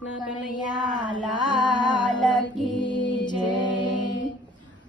કનૈયા લાલ કી જય।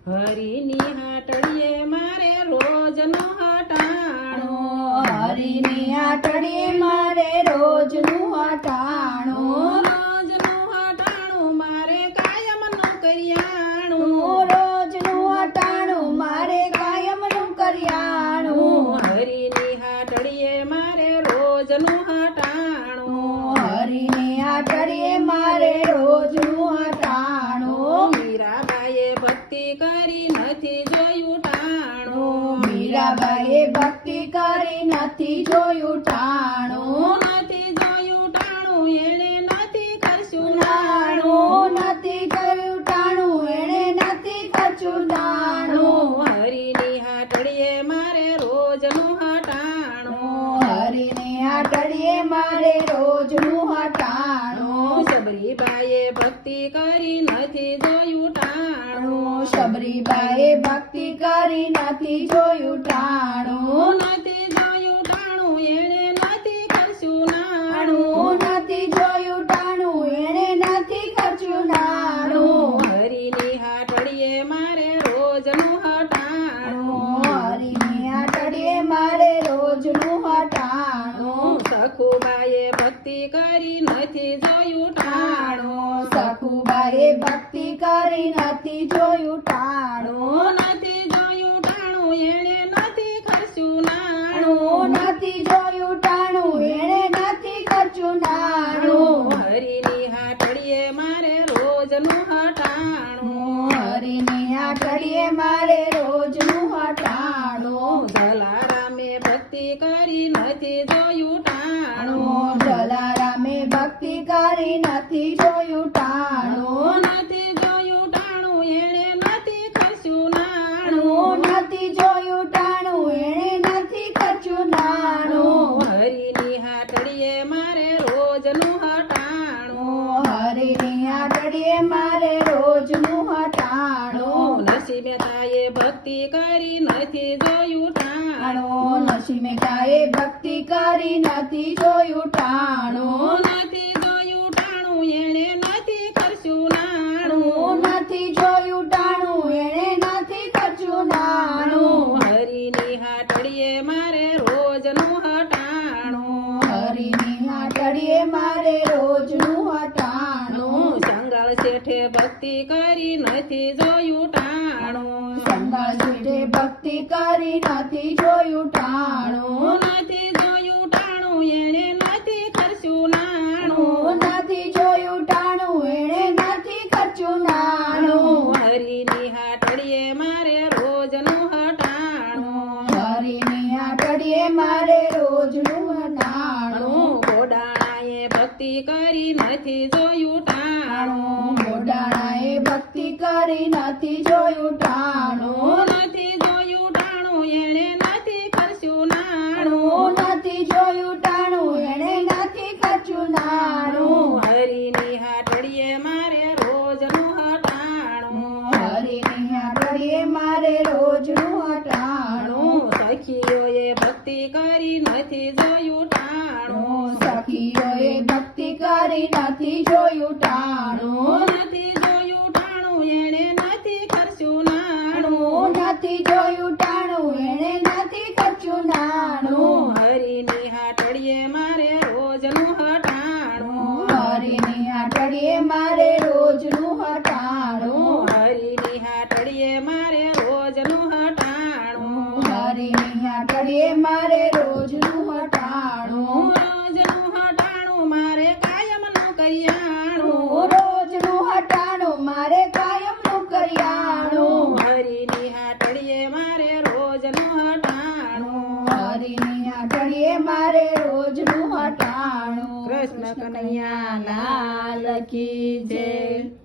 હરિની હાટડીએ મારે રોજનું હટાણું, હરિની હાટડીએ મારે રોજનું હટાણું, રોજનું હટાણું મારે કાયમનું કરિયાણું, રોજનું હટાણું મારે કાયમનું કરિયાણું, હરિની હાટડીએ મારે રોજનું હટાણું, હરિની હાટડીએ મારે રોજનું હટાણું। મીરાબાઈએ ભક્તિ કરી નથી જોયું ટાણું, મીરાબાઈએ ભક્તિ કરી નથી જોયું ટાણું, નથી જોયું ટાણું એણે નથી કરશું નાણું, નથી કર્યું ટાણું એણે નથી ખર્ચું નાણું, હરિની હાટડીએ મારે રોજનું હટાણું, હરિની હાટડીએ મારે રોજનું હટાણું। સબરીબાઈએ ભક્તિ કરી નથી જોયું ટાણું, શબરીબાઈએ ભક્તિ કરી નથી જોયું ટાણું, નથી જોયું ટાણું એણે નથી કરશું નાણું, નથી જોયું ટાણું એણે નથી ખર્ચું નાણું, હરિની હાટડીએ મારે રોજનું હટાણું, હરિની હાટડીએ મારે રોજનું હટાણું। સખુબાઈએ ભક્તિ કરી નથી જોયું ટાણું, સખુબાઈએ ભક્તિ કરી નથી જોયું ટાણું, નથી જોયું ટાણું એણે નથી ખર્ચું નાણું, નથી જોયું ટાણું એણે નથી ખર્ચું નાણું, હરિની હાટડીએ મારે રોજનું હટાણું, હરિની હાટડીએ મારે રોજનું હટાણું। જલારામે ભક્તિ કરી નથી જોયું ટાણું, જલારામે ભક્તિ કરી નથી જોયું ટાણું, નથી જોયું ટાણું એણે નથી ખર્ચું નાણું, નથી જોયું ટાણું એણે નથી ખર્ચું નાણું, હરિની હાટડીએ મારે રોજનું હટાણું, હરિની હાટડીએ મારે રોજનું હટાણું। નરસિંહ મહેતાએ ભક્તિ કરી નથી જોયું ટાણું, નરસિંહ મહેતાએ ભક્તિ કરી નથી જોયું ટાણું, નથી જોયું ટાણું એણે નથી ખર્ચું નાણું, નથી જોયું ટાણું એણે નથી ખર્ચું નાણું, હરિની હાટડીએ મારે રોજનું હટાણું, હરિની હાટડીએ મારે રોજનું હટાણું। સંગાળ શેઠે ભક્તિ કરી નથી જોયું ટાણું, સંગાળ શેઠે ભક્તિ કરી નથી જોયું ટાણું, નથી જોયું ટાણું એણે નથી ખર્ચું નાણું, નથી જોયું ટાણું એણે નથી ખર્ચું નાણું, હરિની હાટડીએ મારે રોજનું હટાણું, હરિની હાટડીએ મારે રોજનું હટાણું। ઘોડાણાએ ભક્તિ કરી નથી જોયું ટાણું, ઘોડાણાએ ભક્તિ કરી નથી જોયું ટાણું, નથી જોયું ટાણું એણે નથી ખર્ચું નાણું, નથી જોયું ટાણું એણે નથી ખર્ચું નાણું, હરિની હાટડીએ મારે રોજનું હટાણું, હરિની હાટડીએ મારે રોજનું હટાણું। સખીઓએ ભક્તિ કરી નથી જોયું ટાણું, સખીઓએ ભક્તિ કરી નથી જોયું ટાણું, નથી જોયું ટાણું એણે નથી ખર્ચું નાણું, નથી જોયું ટાણું એણે નથી ખર્ચું નાણું, હરિની હાટડીએ મારે રોજનું હટાણું, હરિની હાટડીએ મારે રોજનું હટાણું, હરિની હાટડીએ મારે રોજનું હટાણું, હરિની હાટડીએ મારે રોજનું હટાણું, રોજનું હટાણું મારે કાયમનું કરિયાણું, રોજનું હટાણું મારે કાયમનું કરિયાણું, હરિની હાટડીએ મારે રોજનું હટાણું, હરિની હાટડીએ મારે રોજનું હટાણું। કૃષ્ણ કનૈયા લાલ કી જય।